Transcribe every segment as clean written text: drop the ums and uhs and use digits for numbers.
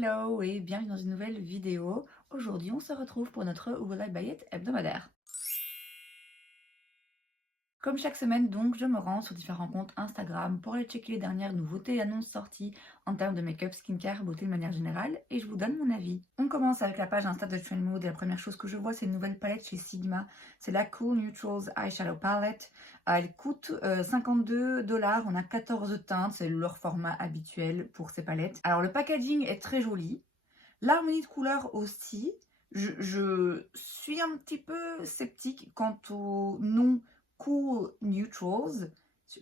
Hello et bienvenue dans une nouvelle vidéo. Aujourd'hui, on se retrouve pour notre Will I Buy It hebdomadaire. Comme chaque semaine, donc, je me rends sur différents comptes Instagram pour aller checker les dernières nouveautés et annonces sorties en termes de make-up, skincare, beauté de manière générale et je vous donne mon avis. On commence avec la page Insta de Trendmood et la première chose que je vois, c'est une nouvelle palette chez Sigma. C'est la Cool Neutrals Eyeshadow Palette. Elle coûte 52 $. On a 14 teintes, c'est leur format habituel pour ces palettes. Alors, le packaging est très joli. L'harmonie de couleurs aussi. Je suis un petit peu sceptique quant au nom Cool Neutrals.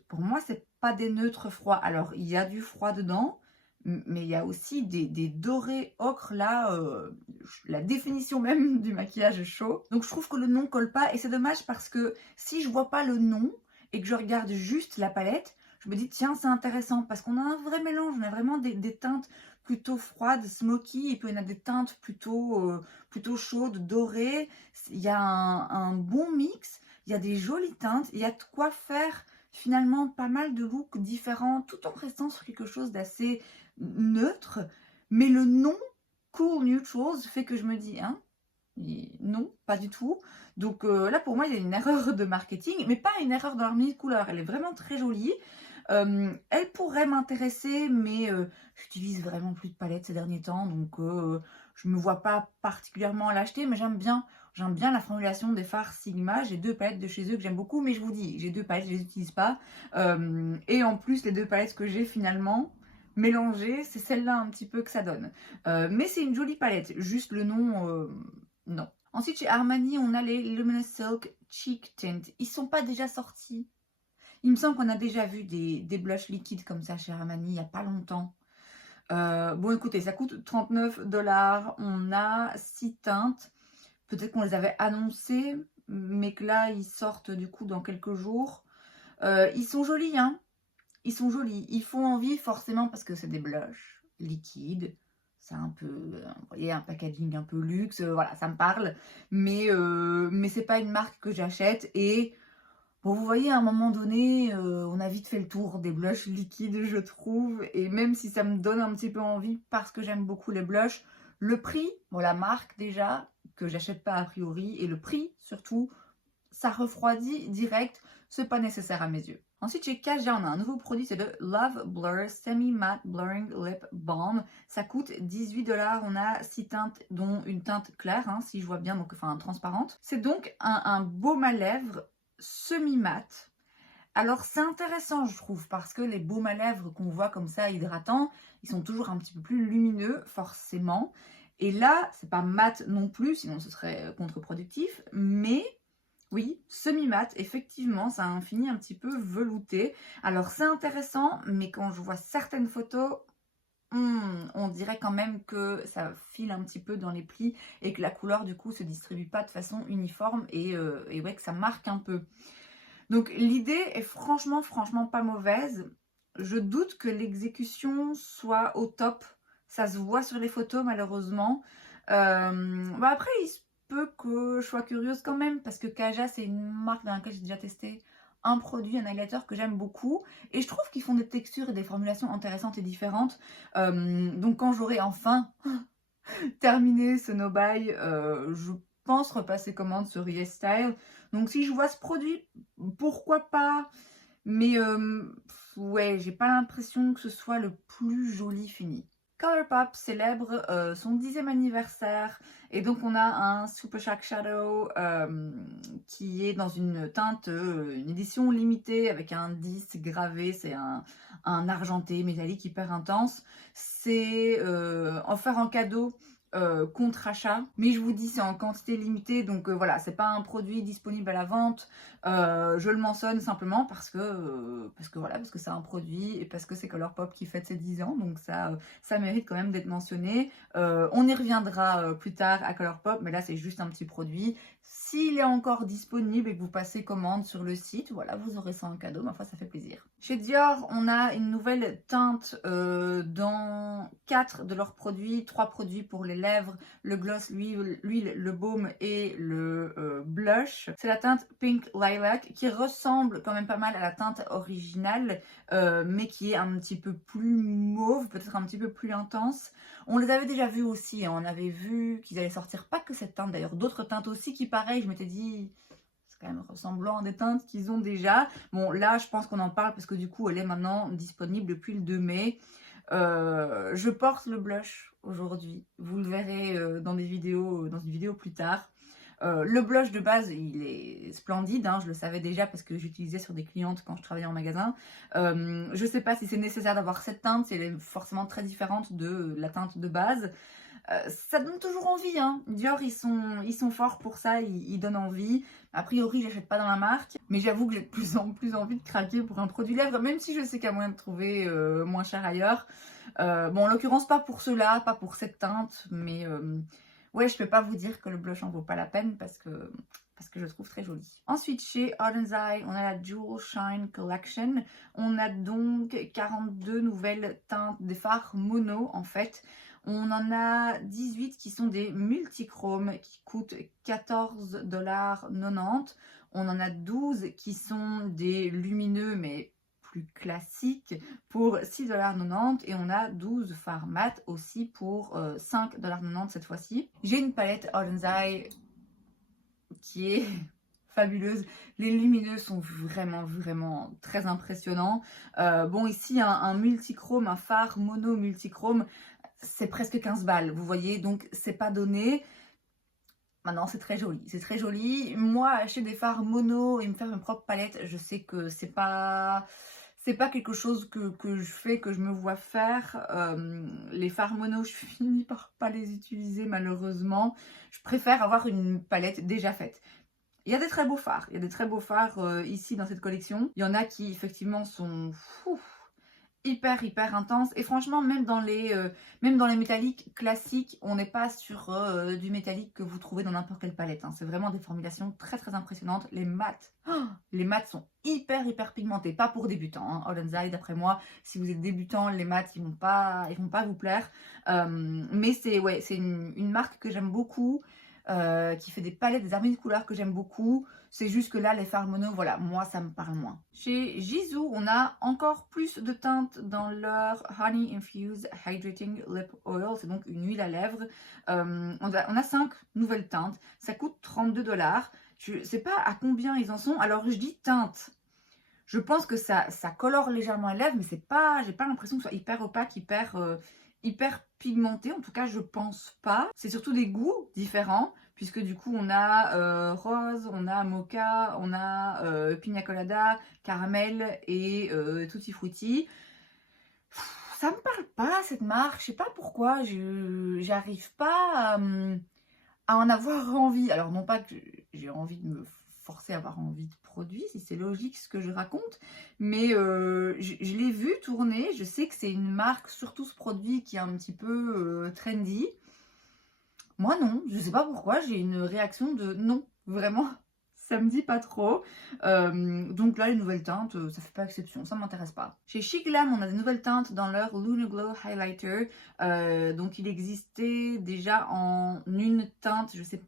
Pour moi, c'est pas des neutres froids. Alors, il y a du froid dedans, mais il y a aussi des dorés ocre là, la définition même du maquillage chaud. Donc, je trouve que le nom colle pas et c'est dommage parce que si je vois pas le nom et que je regarde juste la palette, je me dis tiens, c'est intéressant parce qu'on a un vrai mélange, on a vraiment des teintes plutôt froides, smoky, et puis on a des teintes plutôt chaudes, dorées. Il y a un bon mix. Il y a des jolies teintes, il y a de quoi faire finalement pas mal de looks différents tout en restant sur quelque chose d'assez neutre. Mais le nom Cool Neutrals fait que je me dis, hein, non, pas du tout. Donc là pour moi il y a une erreur de marketing, mais pas une erreur dans l'harmonie de couleur. Elle est vraiment très jolie. Elle pourrait m'intéresser, mais j'utilise vraiment plus de palettes ces derniers temps, donc je me vois pas particulièrement l'acheter, mais j'aime bien la formulation des fards Sigma. J'ai 2 palettes de chez eux que j'aime beaucoup, mais je vous dis, j'ai 2 palettes, je les utilise pas. Et en plus, les 2 palettes que j'ai finalement mélangées, c'est celle-là un petit peu que ça donne. Mais c'est une jolie palette, juste le nom, non. Ensuite, chez Armani, on a les Luminous Silk Cheek Tint. Ils sont pas déjà sortis? Il me semble qu'on a déjà vu des blushs liquides comme ça chez Armani il n'y a pas longtemps. Bon, écoutez, ça coûte 39 $. On a 6 teintes. Peut-être qu'on les avait annoncés, mais que là, ils sortent du coup dans quelques jours. Ils sont jolis, hein. Ils sont jolis. Ils font envie forcément parce que c'est des blushs liquides. C'est un peu, vous voyez, un packaging un peu luxe. Voilà, ça me parle. Mais c'est pas une marque que j'achète et... Bon, vous voyez, à un moment donné, on a vite fait le tour des blushs liquides, je trouve. Et même si ça me donne un petit peu envie, parce que j'aime beaucoup les blushs, le prix, bon, la marque déjà, que j'achète pas a priori, et le prix surtout, ça refroidit direct, c'est pas nécessaire à mes yeux. Ensuite, chez Kaja, on a un nouveau produit, c'est le Love Blur Semi Matte Blurring Lip Balm. Ça coûte 18 $. On a 6 teintes, dont une teinte claire, hein, si je vois bien, donc enfin transparente. C'est donc un baume à lèvres semi-mat. Alors c'est intéressant je trouve parce que les baumes à lèvres qu'on voit comme ça hydratants, ils sont toujours un petit peu plus lumineux forcément. Et là, c'est pas mat non plus, sinon ce serait contre-productif, mais oui, semi-mat, effectivement, ça a un fini un petit peu velouté. Alors c'est intéressant, mais quand je vois certaines photos, on dirait quand même que ça file un petit peu dans les plis et que la couleur du coup se distribue pas de façon uniforme et ouais que ça marque un peu. Donc l'idée est franchement pas mauvaise. Je doute que l'exécution soit au top. Ça se voit sur les photos malheureusement. Après il se peut que je sois curieuse quand même parce que Kaja c'est une marque dans laquelle j'ai déjà testé un produit, un highlighter que j'aime beaucoup et je trouve qu'ils font des textures et des formulations intéressantes et différentes. Donc quand j'aurai enfin terminé ce no buy, je pense repasser commande sur YesStyle. Donc si je vois ce produit, pourquoi pas, mais ouais, j'ai pas l'impression que ce soit le plus joli fini. Colourpop célèbre son 10e anniversaire et donc on a un Super Shock Shadow qui est dans une teinte, une édition limitée avec un 10 gravé, c'est un argenté métallique hyper intense. C'est offert en cadeau contre achat, mais je vous dis c'est en quantité limitée donc voilà, c'est pas un produit disponible à la vente. Je le mentionne simplement parce que voilà, parce que c'est un produit et parce que c'est Colourpop qui fête ses 10 ans, donc ça mérite quand même d'être mentionné. On y reviendra plus tard à Colourpop, mais là c'est juste un petit produit. S'il est encore disponible et que vous passez commande sur le site, voilà, vous aurez ça en cadeau, ma foi ça fait plaisir. Chez Dior, on a une nouvelle teinte dans 4 de leurs produits, 3 produits pour les lèvres lèvres, le gloss, l'huile, le baume et le blush. C'est la teinte Pink Lilac qui ressemble quand même pas mal à la teinte originale, mais qui est un petit peu plus mauve, peut-être un petit peu plus intense. On les avait déjà vus aussi, hein. On avait vu qu'ils allaient sortir pas que cette teinte d'ailleurs, d'autres teintes aussi qui pareil, je m'étais dit c'est quand même ressemblant à des teintes qu'ils ont déjà. Bon là je pense qu'on en parle parce que du coup elle est maintenant disponible depuis le 2 mai. Je porte le blush aujourd'hui, vous le verrez dans une vidéo plus tard. Le blush de base, il est splendide, hein, je le savais déjà parce que j'utilisais sur des clientes quand je travaillais en magasin. Je ne sais pas si c'est nécessaire d'avoir cette teinte, si elle est forcément très différente de la teinte de base. Ça donne toujours envie, hein. Dior, ils sont forts pour ça, ils donnent envie. A priori, je n'achète pas dans la marque, mais j'avoue que j'ai de plus en plus envie de craquer pour un produit lèvres, même si je sais qu'il y a moyen de trouver moins cher ailleurs. Bon, en l'occurrence, pas pour cela, pas pour cette teinte, mais ouais, je peux pas vous dire que le blush en vaut pas la peine parce que je le trouve très joli. Ensuite, chez Auden's Eye, on a la Jewel Shine Collection. On a donc 42 nouvelles teintes, des fards mono en fait. On en a 18 qui sont des multichromes qui coûtent 14,90 $. On en a 12 qui sont des lumineux mais plus classiques pour 6,90 $. Et on a 12 fards mat aussi pour 5,90 $ cette fois-ci. J'ai une palette Auden's Eye qui est fabuleuse. Les lumineux sont vraiment très impressionnants. Bon, ici, un multichrome, un fard mono multichrome, c'est presque 15 balles, vous voyez, donc c'est pas donné. Maintenant, c'est très joli. Moi, acheter des fards mono et me faire une propre palette, je sais que c'est pas quelque chose que je fais, que je me vois faire. Les fards mono, je finis par pas les utiliser malheureusement. Je préfère avoir une palette déjà faite. Il y a des très beaux fards, ici dans cette collection. Il y en a qui effectivement sont hyper intenses. Et franchement, même dans les métalliques classiques, on n'est pas sur du métallique que vous trouvez dans n'importe quelle palette, hein. C'est vraiment des formulations très impressionnantes. Les mats, les mats sont hyper pigmentés. Pas pour débutants, hein. Auden's Eye, d'après moi, si vous êtes débutant, les mats, ils vont pas vous plaire. Mais c'est une marque que j'aime beaucoup. Qui fait des palettes, des harmonies de couleurs que j'aime beaucoup. C'est juste que là, les fards mono, voilà, moi, ça me parle moins. Chez Gisou, on a encore plus de teintes dans leur Honey Infused Hydrating Lip Oil. C'est donc une huile à lèvres. On a 5 nouvelles teintes. Ça coûte 32 $. Je ne sais pas à combien ils en sont. Alors, je dis teinte. Je pense que ça colore légèrement les lèvres, mais j'ai pas l'impression que ce soit hyper opaque, hyper pigmenté, en tout cas je pense pas. C'est surtout des goûts différents, puisque du coup on a rose, on a mocha, on a pina colada, caramel et tutti frutti. Ça me parle pas cette marque, je sais pas pourquoi, j'arrive pas à en avoir envie. Alors non pas que j'ai envie de me forcer à avoir envie de produit, si c'est logique ce que je raconte, mais je l'ai vu tourner, je sais que c'est une marque, surtout ce produit qui est un petit peu trendy. Moi non, je sais pas pourquoi, j'ai une réaction de non, vraiment, ça me dit pas trop. Donc là, les nouvelles teintes, ça fait pas exception, ça m'intéresse pas. Chez Chic Glam, on a des nouvelles teintes dans leur Luna Glow Highlighter. Donc il existait déjà en une teinte, je sais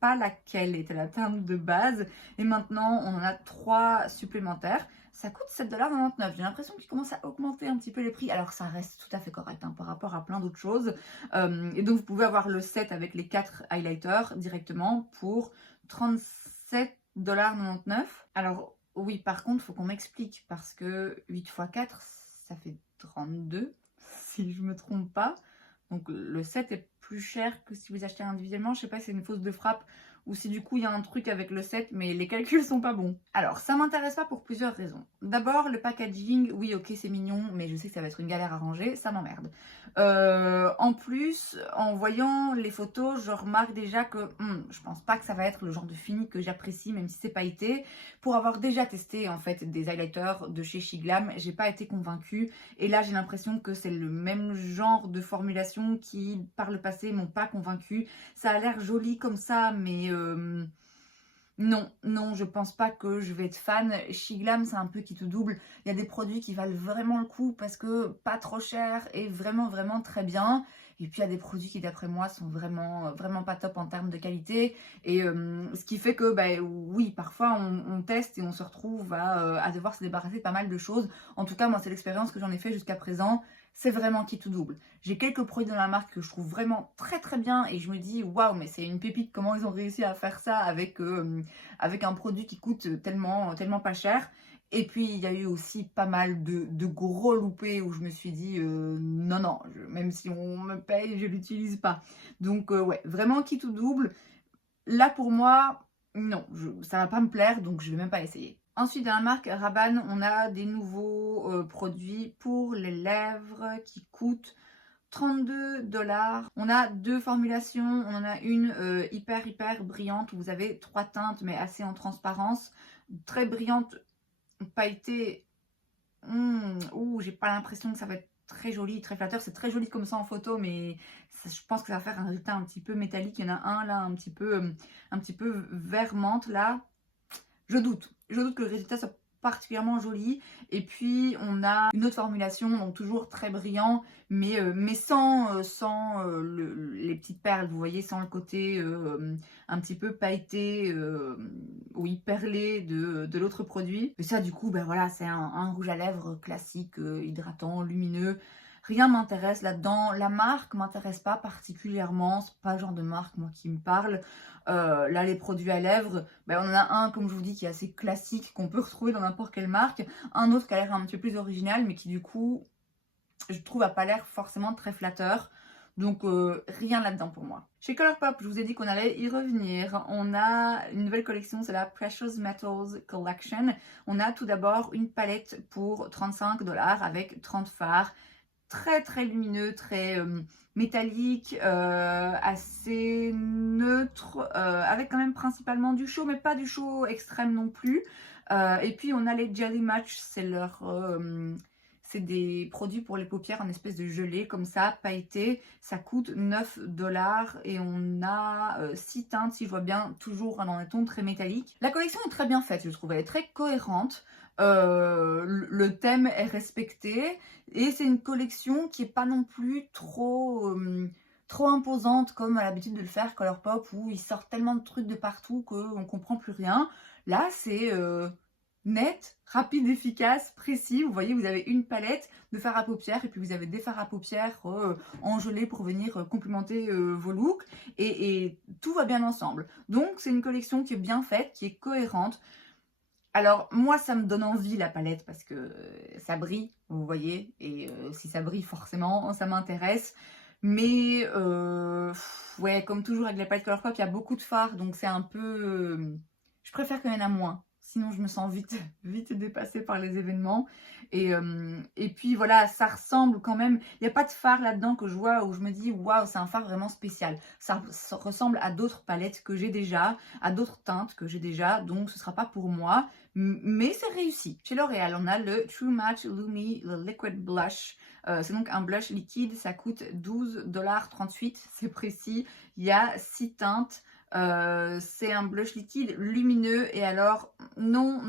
pas laquelle était la teinte de base. Et maintenant, on en a 3 supplémentaires. Ça coûte 7,99 $. J'ai l'impression qu'ils commencent à augmenter un petit peu les prix. Alors, ça reste tout à fait correct, hein, par rapport à plein d'autres choses. Et donc, vous pouvez avoir le set avec les 4 highlighters directement pour 37,99 $. Alors, oui, par contre, il faut qu'on m'explique parce que 8 x 4, ça fait 32, si je me trompe pas. Donc le set est plus cher que si vous achetez individuellement. Je sais pas si c'est une fausse de frappe ou si du coup il y a un truc avec le set, mais les calculs sont pas bons. Alors ça m'intéresse pas pour plusieurs raisons. D'abord le packaging, oui ok c'est mignon, mais je sais que ça va être une galère à ranger, ça m'emmerde. En plus, en voyant les photos, je remarque déjà que je pense pas que ça va être le genre de fini que j'apprécie, même si c'est pailleté. Pour avoir déjà testé en fait des highlighters de chez Chic Glam, j'ai pas été convaincue. Et là j'ai l'impression que c'est le même genre de formulation qui par le passé m'ont pas convaincue. Ça a l'air joli comme ça, mais non, je pense pas que je vais être fan. Chic Glam, c'est un peu qui te double. Il y a des produits qui valent vraiment le coup parce que pas trop cher et vraiment très bien. Et puis il y a des produits qui d'après moi sont vraiment pas top en termes de qualité. Et ce qui fait que oui, parfois on teste et on se retrouve à devoir se débarrasser de pas mal de choses. En tout cas, moi c'est l'expérience que j'en ai fait jusqu'à présent. C'est vraiment qui tout double. J'ai quelques produits de la marque que je trouve vraiment très bien et je me dis waouh, mais c'est une pépite, comment ils ont réussi à faire ça avec un produit qui coûte tellement pas cher. Et puis il y a eu aussi pas mal de gros loupés où je me suis dit non, même si on me paye, je l'utilise pas. Donc ouais, vraiment qui tout double. Là pour moi, non, ça va pas me plaire, donc je vais même pas essayer. Ensuite, dans la marque Rabanne, on a des nouveaux produits pour les lèvres qui coûtent 32 $. On a deux formulations. On en a une hyper brillante où vous avez 3 teintes mais assez en transparence. Très brillante, pailletée. Ouh, j'ai pas l'impression que ça va être très joli, très flatteur. C'est très joli comme ça en photo, mais je pense que ça va faire un résultat un petit peu métallique. Il y en a un là, un petit peu vert menthe là. Je doute que le résultat soit particulièrement joli. Et puis on a une autre formulation, donc toujours très brillant, mais sans les petites perles, vous voyez, sans le côté un petit peu pailleté, oui, perlé de l'autre produit. Et ça du coup, voilà, c'est un rouge à lèvres classique, hydratant, lumineux. Rien m'intéresse là-dedans. La marque m'intéresse pas particulièrement. C'est pas le genre de marque moi qui me parle. Là, les produits à lèvres, on en a un, comme je vous dis, qui est assez classique, qu'on peut retrouver dans n'importe quelle marque. Un autre qui a l'air un petit peu plus original, mais qui du coup, je trouve, a pas l'air forcément très flatteur. Donc rien là-dedans pour moi. Chez Colourpop, je vous ai dit qu'on allait y revenir. On a une nouvelle collection, c'est la Precious Metals Collection. On a tout d'abord une palette pour 35 $ avec 30 fards. Très lumineux, très métallique, assez neutre, avec quand même principalement du chaud, mais pas du chaud extrême non plus. Et puis on a les Jelly Match, c'est des produits pour les paupières en espèce de gelée comme ça, pailleté. Ça coûte 9 $ et on a 6 teintes, si je vois bien, toujours dans des tons très métalliques. La collection est très bien faite, je trouve, elle est très cohérente. Le thème est respecté et c'est une collection qui est pas non plus trop imposante comme à l'habitude de le faire Colourpop, où ils sortent tellement de trucs de partout qu'on comprend plus rien. Là c'est net, rapide, efficace, précis. Vous voyez, vous avez une palette de fards à paupières et puis vous avez des fards à paupières en gelée pour venir complémenter vos looks et tout va bien ensemble. Donc c'est une collection qui est bien faite, qui est cohérente. Alors moi ça me donne envie la palette parce que ça brille, vous voyez, et si ça brille forcément ça m'intéresse. Mais ouais, comme toujours avec la palette Colourpop, il y a beaucoup de fards, donc c'est un peu... je préfère qu'il y en a moins. Sinon, je me sens vite dépassée par les événements. Et puis, voilà, ça ressemble quand même... Il n'y a pas de fard là-dedans que je vois où je me dis, waouh, c'est un fard vraiment spécial. Ça ressemble à d'autres palettes que j'ai déjà, à d'autres teintes que j'ai déjà. Donc, ce ne sera pas pour moi. Mais c'est réussi. Chez L'Oréal, on a le True Match Lumi, le Liquid Blush. C'est donc un blush liquide. Ça coûte 12,38 $. C'est précis. Il y a 6 teintes. C'est un blush liquide lumineux et alors non.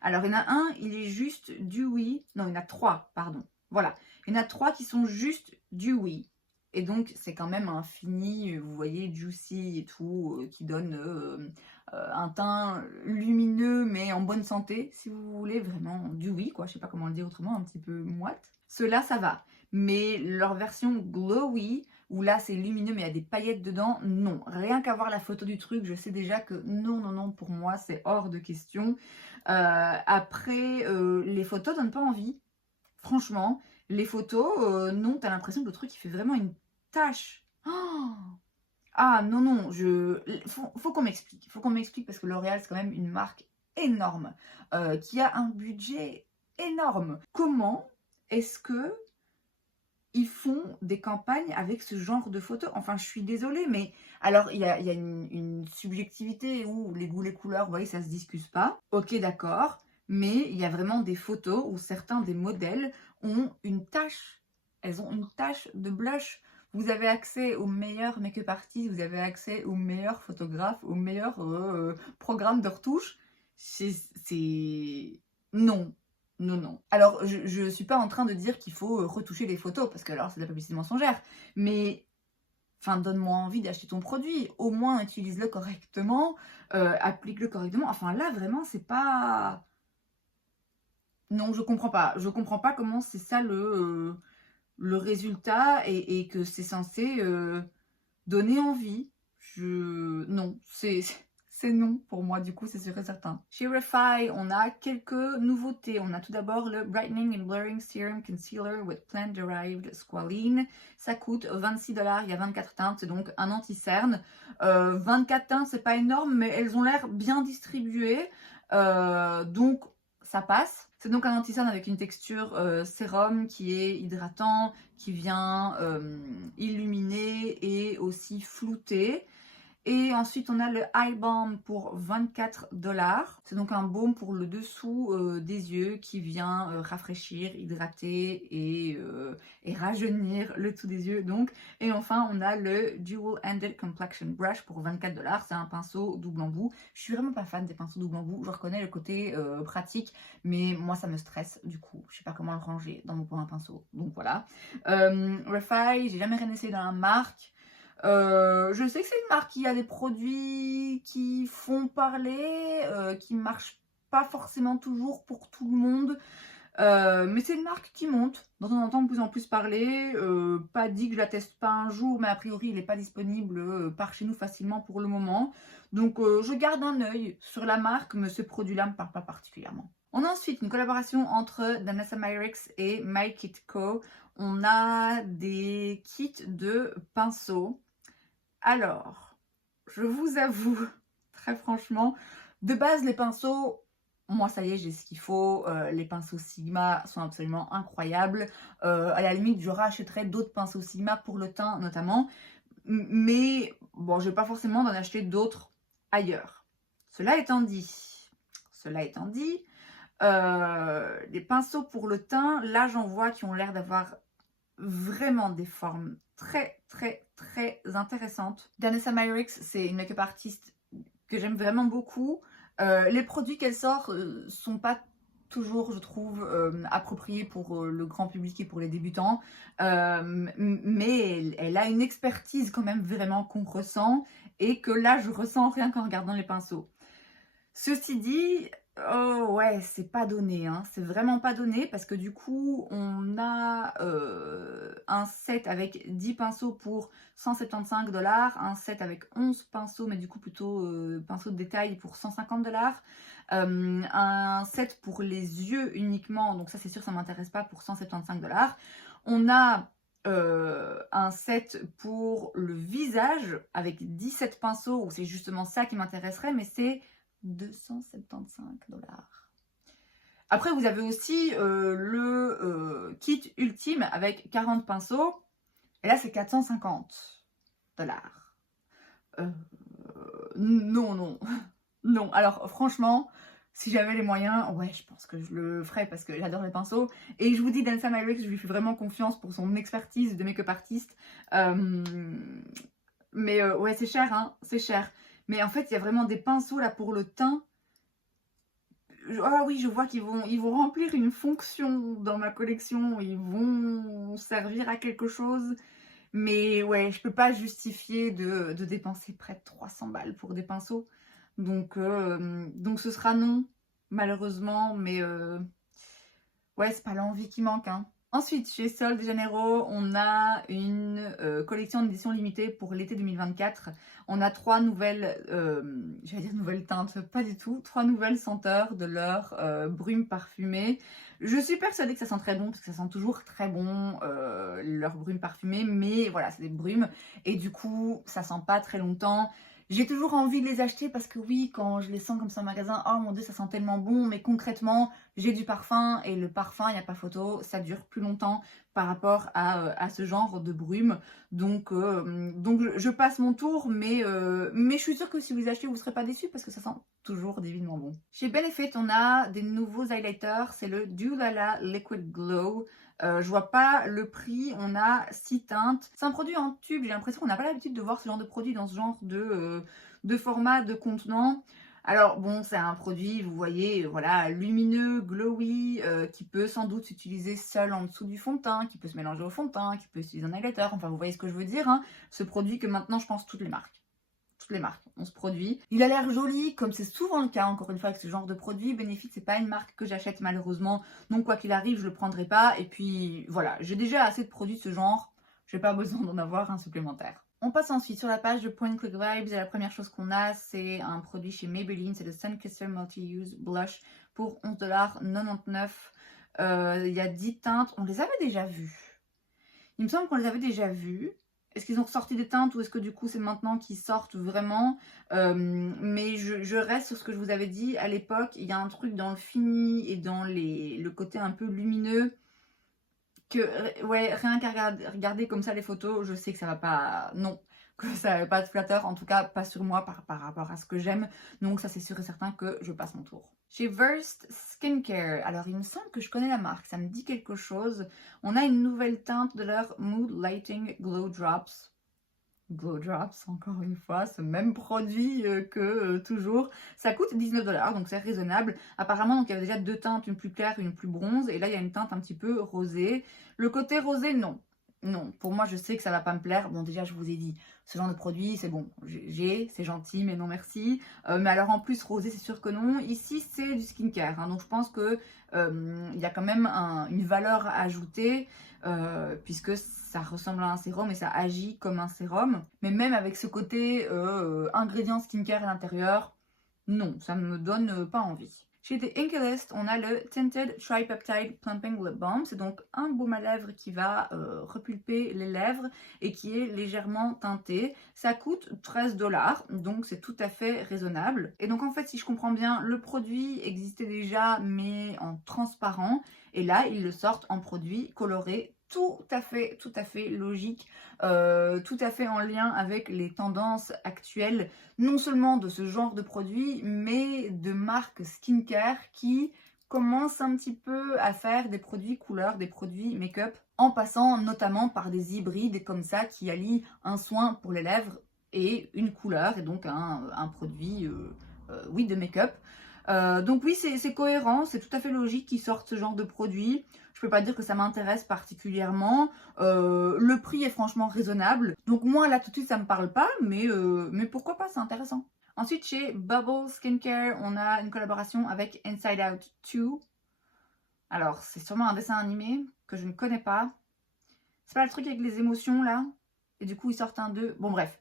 Alors il y en a un, il est juste dewy. Non, il y en a 3, pardon. Voilà, il y en a 3 qui sont juste dewy. Et donc c'est quand même un fini, vous voyez, juicy et tout, qui donne un teint lumineux mais en bonne santé, si vous voulez, vraiment dewy quoi, je sais pas comment le dire autrement, un petit peu moite. Ceux-là ça va, mais leur version glowy, où là c'est lumineux mais il y a des paillettes dedans, non. Rien qu'à voir la photo du truc, je sais déjà que non, pour moi c'est hors de question. Après, les photos donnent pas envie. Franchement, les photos, non, t'as l'impression que le truc il fait vraiment une tache. Oh, ah non, faut qu'on m'explique. Faut qu'on m'explique parce que L'Oréal c'est quand même une marque énorme, qui a un budget énorme. Comment est-ce que ils font des campagnes avec ce genre de photos? Enfin, je suis désolée, mais alors il y a une subjectivité où les goûts, les couleurs, vous voyez, ça se discute pas. Ok, d'accord, mais il y a vraiment des photos où certains des modèles ont une tache. Elles ont une tache de blush. Vous avez accès aux meilleurs make-up artistes, vous avez accès aux meilleurs photographes, aux meilleurs programmes de retouche. C'est... Non. non, non. Alors, je suis pas en train de dire qu'il faut retoucher les photos, parce que alors c'est de la publicité mensongère, mais enfin, donne-moi envie d'acheter ton produit. Au moins, utilise-le correctement, applique-le correctement. Enfin, là, vraiment, c'est pas... Non, je comprends pas. Je comprends pas comment c'est ça le résultat et que c'est censé donner envie. Non, c'est non pour moi, du coup, c'est sûr et certain. Chez Refy, on a quelques nouveautés. On a tout d'abord le Brightening and Blurring Serum Concealer with Plant-Derived Squalene. Ça coûte 26 $. Il y a 24 teintes, c'est donc un anti-cerne. 24 teintes, c'est pas énorme, mais elles ont l'air bien distribuées. Donc, ça passe. C'est donc un anti-cerne avec une texture sérum qui est hydratant, qui vient illuminer et aussi flouter. Et ensuite, on a le Eye Balm pour 24 $. C'est donc un baume pour le dessous des yeux qui vient rafraîchir, hydrater et rajeunir le dessous des yeux. Donc. Et enfin, on a le Dual Ended Complexion Brush pour 24 $. C'est un pinceau double embout. Je suis vraiment pas fan des pinceaux double embout. Je reconnais le côté pratique, mais moi, ça me stresse du coup. Je sais pas comment le ranger dans mon point à pinceau. Donc voilà. Refy, j'ai jamais rien essayé dans la marque. Je sais que c'est une marque qui a des produits qui font parler, qui marchent pas forcément toujours pour tout le monde. Mais c'est une marque qui monte. Dans on entend de plus en plus parler. Pas dit que je la teste pas un jour, mais a priori il n'est pas disponible par chez nous facilement pour le moment. Donc je garde un œil sur la marque, mais ce produit-là me parle pas particulièrement. On a ensuite une collaboration entre Danessa Myricks et My Kit Co. On a des kits de pinceaux. Alors, je vous avoue, très franchement, de base les pinceaux, moi ça y est, j'ai ce qu'il faut. Les pinceaux Sigma sont absolument incroyables. À la limite, je rachèterais d'autres pinceaux Sigma pour le teint notamment. Mais bon, je vais pas forcément en acheter d'autres ailleurs. Cela étant dit, les pinceaux pour le teint, là j'en vois qui ont l'air d'avoir vraiment des formes très intéressantes. Danessa Myricks, c'est une make-up artiste que j'aime vraiment beaucoup. Les produits qu'elle sort sont pas toujours, je trouve, appropriés pour le grand public et pour les débutants. Mais elle a une expertise quand même vraiment qu'on ressent et que là, je ressens rien qu'en regardant les pinceaux. Ceci dit, oh ouais, c'est pas donné, hein. C'est vraiment pas donné parce que du coup, on a un set avec 10 pinceaux pour 175 $, un set avec 11 pinceaux, mais du coup plutôt pinceaux de détail pour 150 $, un set pour les yeux uniquement, donc ça c'est sûr ça m'intéresse pas, pour 175 $. On a un set pour le visage avec 17 pinceaux, où c'est justement ça qui m'intéresserait, mais c'est 275 $. Après, vous avez aussi le kit ultime avec 40 pinceaux. Et là, c'est 450 $. Non, non. Non. Alors, franchement, si j'avais les moyens, ouais, je pense que je le ferais parce que j'adore les pinceaux. Et je vous dis, Danessa Myricks, je lui fais vraiment confiance pour son expertise de make-up artiste. Mais ouais, c'est cher, hein, c'est cher. Mais en fait, il y a vraiment des pinceaux là pour le teint. Ah oui, je vois qu'ils vont remplir une fonction dans ma collection. Ils vont servir à quelque chose. Mais ouais, je peux pas justifier de dépenser près de 300 balles pour des pinceaux. Donc ce sera non, malheureusement. Mais ouais, c'est pas l'envie qui manque, hein. Ensuite, chez Sol de Janeiro, on a une collection d'édition limitée pour l'été 2024. On a 3 nouvelles, j'allais dire nouvelles teintes, pas du tout, 3 nouvelles senteurs de leur brume parfumée. Je suis persuadée que ça sent très bon, parce que ça sent toujours très bon, leur brume parfumée, mais voilà, c'est des brumes, et du coup, ça sent pas très longtemps. J'ai toujours envie de les acheter parce que oui, quand je les sens comme ça en magasin, oh mon dieu, ça sent tellement bon, mais concrètement, j'ai du parfum et le parfum, il n'y a pas photo, ça dure plus longtemps par rapport à ce genre de brume. Donc je passe mon tour, mais je suis sûre que si vous les achetez, vous ne serez pas déçus parce que ça sent toujours divinement bon. Chez Benefit, on a des nouveaux highlighters, c'est le Dulala Liquid Glow. Je vois pas le prix, on a 6 teintes. C'est un produit en tube, j'ai l'impression qu'on n'a pas l'habitude de voir ce genre de produit dans ce genre de format, de contenant. Alors bon, c'est un produit, vous voyez, voilà, lumineux, glowy, qui peut sans doute s'utiliser seul en dessous du fond de teint, qui peut se mélanger au fond de teint, qui peut utiliser en highlighter, enfin vous voyez ce que je veux dire, hein. Ce produit que maintenant je pense toutes les marques ont ce produit. Il a l'air joli, comme c'est souvent le cas, encore une fois, avec ce genre de produit. Benefit, c'est pas une marque que j'achète malheureusement, donc quoi qu'il arrive, je le prendrai pas. Et puis voilà, j'ai déjà assez de produits de ce genre, j'ai pas besoin d'en avoir un supplémentaire. On passe ensuite sur la page de Point Click Vibes et la première chose qu'on a, c'est un produit chez Maybelline, c'est le Sun Kisser Multi-Use Blush pour 11,99 $. Il y a 10 teintes, on les avait déjà vues. Il me semble qu'on les avait déjà vues. Est-ce qu'ils ont ressorti des teintes ou est-ce que du coup c'est maintenant qu'ils sortent vraiment? Mais je reste sur ce que je vous avais dit à l'époque. Il y a un truc dans le fini et dans le côté un peu lumineux que, ouais, rien qu'à regarder comme ça les photos, je sais que ça va pas, non, que ça va pas être flatteur, en tout cas pas sur moi par rapport à ce que j'aime. Donc ça c'est sûr et certain que je passe mon tour. Chez Versed Skincare, alors il me semble que je connais la marque, ça me dit quelque chose. On a une nouvelle teinte de leur Mood Lighting Glow Drops. Glow Drops, encore une fois, ce même produit que toujours. Ça coûte 19 $, donc c'est raisonnable. Apparemment, donc, il y avait déjà deux teintes, une plus claire et une plus bronze. Et là, il y a une teinte un petit peu rosée. Le côté rosé, non. Non, pour moi, je sais que ça va pas me plaire. Bon, déjà, je vous ai dit, ce genre de produit, c'est bon. C'est gentil, mais non merci. Mais alors, en plus, rosé, c'est sûr que non. Ici, c'est du skincare, hein, donc je pense que il y a quand même une valeur ajoutée. Puisque ça ressemble à un sérum et ça agit comme un sérum. Mais même avec ce côté ingrédients skincare à l'intérieur, non, ça ne me donne pas envie. Chez The Inkey on a le Tinted Tripeptide Plumping Lip Balm. C'est donc un baume à lèvres qui va repulper les lèvres et qui est légèrement teinté. Ça coûte 13 $, donc c'est tout à fait raisonnable. Et donc en fait, si je comprends bien, le produit existait déjà mais en transparent. Et là, ils le sortent en produit coloré, tout à fait logique, tout à fait en lien avec les tendances actuelles, non seulement de ce genre de produit, mais de marques skincare qui commencent un petit peu à faire des produits couleurs, des produits make-up, en passant notamment par des hybrides comme ça qui allient un soin pour les lèvres et une couleur, et donc un produit oui, de make-up. Donc oui, c'est cohérent, c'est tout à fait logique qu'ils sortent ce genre de produit. Je peux pas dire que ça m'intéresse particulièrement. Le prix est franchement raisonnable. Donc moi, là, tout de suite, ça me parle pas, mais pourquoi pas, c'est intéressant. Ensuite, chez Bubble Skincare, on a une collaboration avec Inside Out 2. Alors, c'est sûrement un dessin animé que je ne connais pas. C'est pas le truc avec les émotions, là? Et du coup, ils sortent un 2. Bon, bref.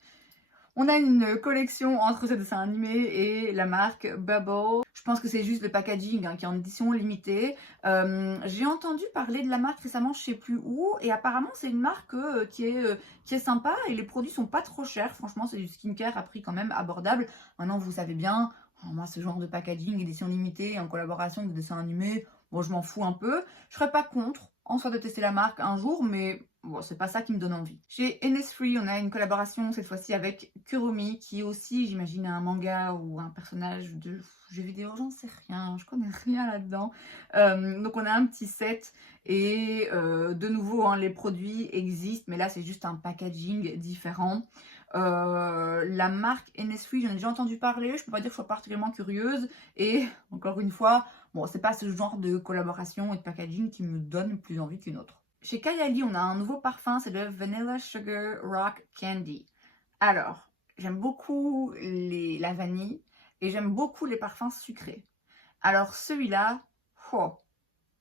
On a une collection entre ce dessin animé et la marque Bubble. Je pense que c'est juste le packaging qui est en édition limitée. J'ai entendu parler de la marque récemment, je sais plus où, et apparemment c'est une marque qui est sympa et les produits sont pas trop chers. Franchement, c'est du skincare à prix quand même abordable. Maintenant, vous savez bien, moi ce genre de packaging, édition limitée, en collaboration avec des dessins animés, bon, je m'en fous un peu. Je serais pas contre en soi de tester la marque un jour, mais bon, c'est pas ça qui me donne envie. Chez Innisfree, on a une collaboration cette fois-ci avec Kuromi, qui aussi, j'imagine, un manga ou un personnage de jeux vidéo, j'en sais rien, je connais rien là-dedans. Donc on a un petit set et de nouveau, hein, les produits existent, mais là c'est juste un packaging différent. La marque Innisfree, j'en ai déjà entendu parler, je peux pas dire que je sois particulièrement curieuse et encore une fois, bon, c'est pas ce genre de collaboration et de packaging qui me donne plus envie qu'une autre. Chez Kayali, on a un nouveau parfum, c'est le Vanilla Sugar Rock Candy. Alors, j'aime beaucoup la vanille et j'aime beaucoup les parfums sucrés. Alors celui-là, oh,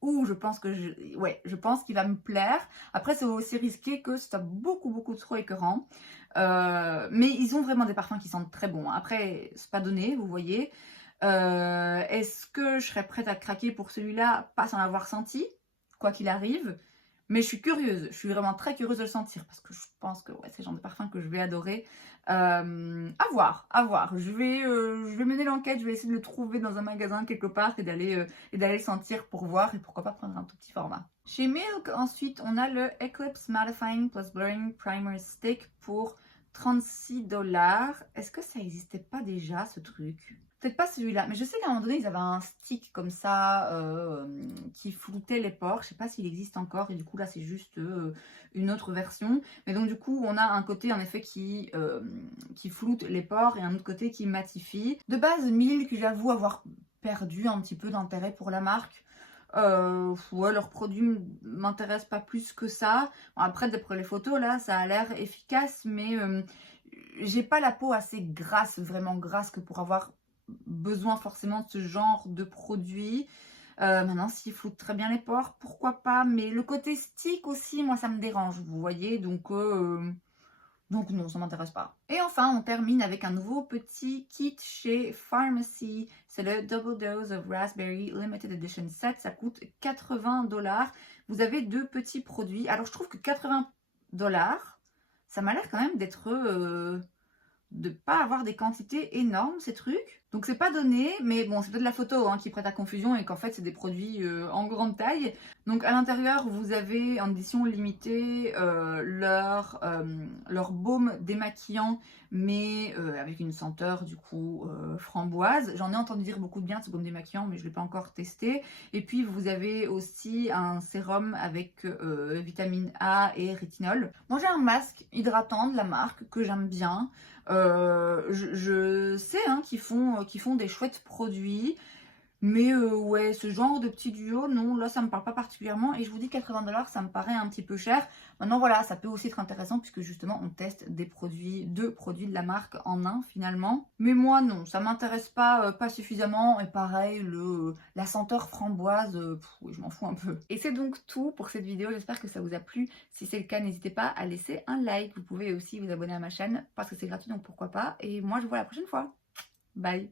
je pense que je pense qu'il va me plaire. Après, c'est aussi risqué que ce soit beaucoup trop écœurant. Mais ils ont vraiment des parfums qui sentent très bons. Après, c'est pas donné, vous voyez. Est-ce que je serais prête à craquer pour celui-là, pas sans l'avoir senti, quoi qu'il arrive? Mais je suis curieuse, je suis vraiment très curieuse de le sentir parce que je pense que ouais, c'est le genre de parfum que je vais adorer. À voir, à voir. Je vais mener l'enquête, je vais essayer de le trouver dans un magasin quelque part et d'aller le sentir pour voir et pourquoi pas prendre un tout petit format. Chez Milk, ensuite, on a le Eclipse Mattifying Plus Blurring Primer Stick pour 36 $. Est-ce que ça n'existait pas déjà ce truc? Peut-être pas celui-là, mais je sais qu'à un moment donné, ils avaient un stick comme ça qui floutait les pores. Je sais pas s'il existe encore et du coup là c'est juste une autre version. Mais donc du coup on a un côté en effet qui floute les pores et un autre côté qui matifie. De base, Milk, j'avoue avoir perdu un petit peu d'intérêt pour la marque. Ouais, leurs produits m'intéressent pas plus que ça. Bon, après, d'après les photos, là, ça a l'air efficace, mais j'ai pas la peau assez grasse, vraiment grasse, que pour avoir besoin forcément de ce genre de produit. Maintenant, s'il floute très bien les pores, pourquoi pas. Mais le côté stick aussi, moi, ça me dérange, vous voyez. Donc non, ça m'intéresse pas. Et enfin, on termine avec un nouveau petit kit chez Pharmacy. C'est le Double Dose of Raspberry Limited Edition Set. Ça coûte 80 $. Vous avez 2 petits produits. Alors, je trouve que 80 $, ça m'a l'air quand même d'être... de pas avoir des quantités énormes ces trucs. Donc c'est pas donné, mais bon, c'est peut-être la photo hein, qui prête à confusion et qu'en fait c'est des produits en grande taille. Donc à l'intérieur vous avez en édition limitée leur baume démaquillant, mais avec une senteur du coup framboise. J'en ai entendu dire beaucoup de bien de ce baume démaquillant, mais je l'ai pas encore testé. Et puis vous avez aussi un sérum avec vitamine A et rétinol. Moi j'ai un masque hydratant de la marque que j'aime bien. Je sais hein, qu'ils font des chouettes produits, mais ouais, ce genre de petit duo, non, là ça me parle pas particulièrement. Et je vous dis 80 $, ça me paraît un petit peu cher. Maintenant voilà, ça peut aussi être intéressant puisque justement on teste deux produits de la marque en un finalement. Mais moi non, ça m'intéresse pas, pas suffisamment. Et pareil, la senteur framboise, oui, je m'en fous un peu. Et c'est donc tout pour cette vidéo, j'espère que ça vous a plu. Si c'est le cas, n'hésitez pas à laisser un like. Vous pouvez aussi vous abonner à ma chaîne parce que c'est gratuit, donc pourquoi pas. Et moi je vous vois la prochaine fois. Bye.